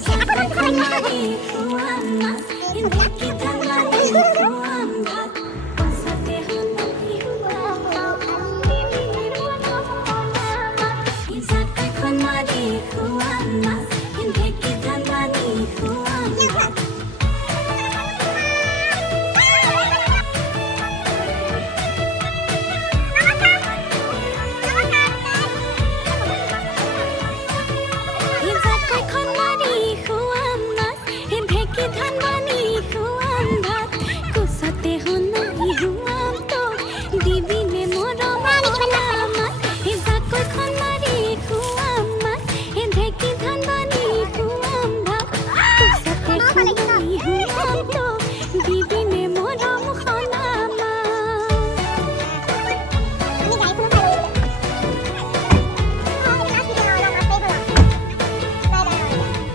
Siempre te amaré, tú amas, y me quitan la vida.